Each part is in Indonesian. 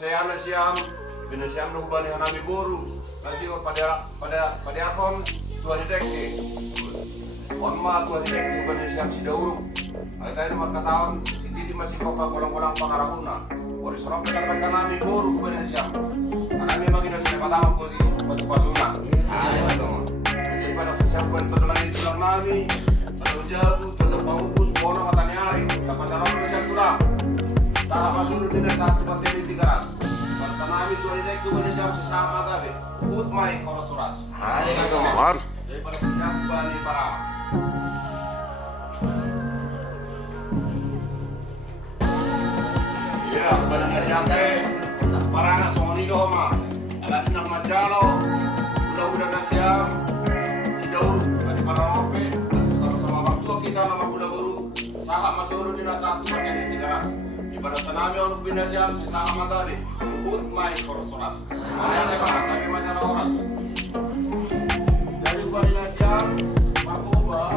Saya siam, bina siam no bani hanami guru, kasi pada akon tuan deke, onma tuan deke bani siam si dauru, ay tayo naman katawan, si Titi masih kopa golang-golang pangarahuna, ori sorong pedapat kanami guru bani siam, kanami magina sila patama ko si pasupasuna. Jadi pada siam bani terdengar itu lang nami, kalau jabu terdengar paubus bono matanya hari, sampai dalam siam tulang. Tahap masuk di satu materi 3 ras. Pada nami tuan ini kembali siap sesama gabe. Put mai koros ras. Hai nomor. Daripada siap bani para. Ya, pada siap para anak songoni doma. Alat nak majalo. Udah nasiam. Si dauru dari para rope. Sama-sama waktu kita nama gula baru. Sahab masuk di satu materi 3 ras. Pada senami orang binasiam sesama tadi, put mai korosoras. Mana yang lebar, tapi macam oras. Dari binasiam, Markoba,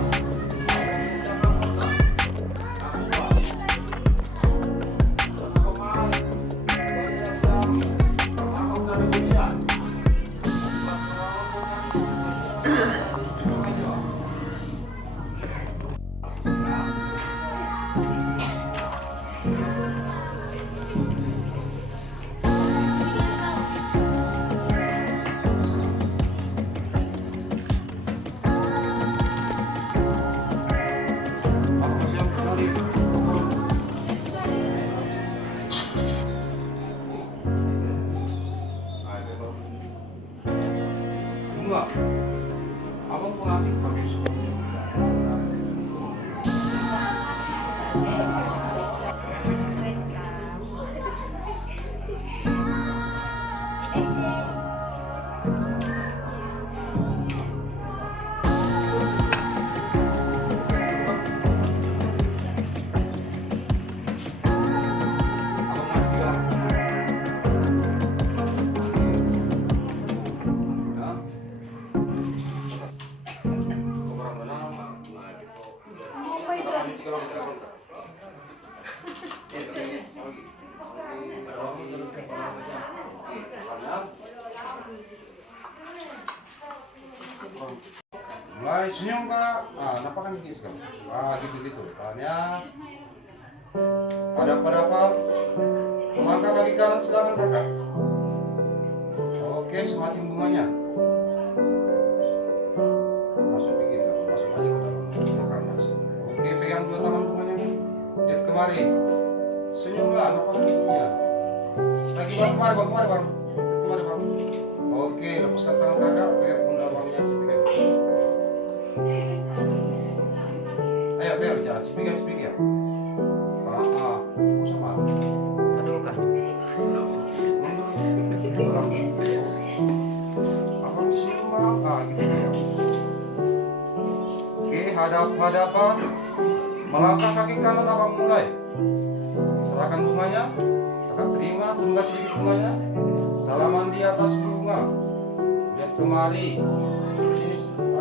abang pulang pakai mulai senyum kak, nampakan gigi sekarang, gitu, tanya, pada apa, maka kaki kanan silakan kakak, oke semakin bunganya, masuk dikit kak, masuk aja ke dalam, belakang mas, oke pegang 2 tangan bunganya, lihat kemari, senyumlah, nampakan giginya, lagi bang, kemari bang, oke lepaskan tangan kakak, pegang pundak wanginya, sepegang. Ayo, bicara, cipika. Sama. Aduh kan. Abang simak, gitu ya. Oke, hadap-hadapan. Melangkah kaki kanan abang mulai. Serahkan bunganya. Kakak terima, tunggu sedikit bunganya. Salaman di atas bunga. Lihat kemari.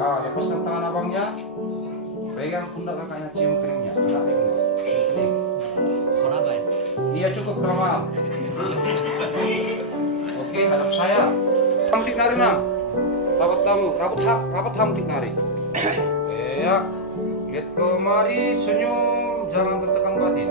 Lepaskan tangan abangnya, pegang pundak kakaknya, cium keringnya, kena kening. Kenapa ya? Iya cukup ramal. Oke, hadap saya. Hamtik nari nang, rapat hamtik nari. Ya, lihat kemari, senyum, jangan tertekan batin.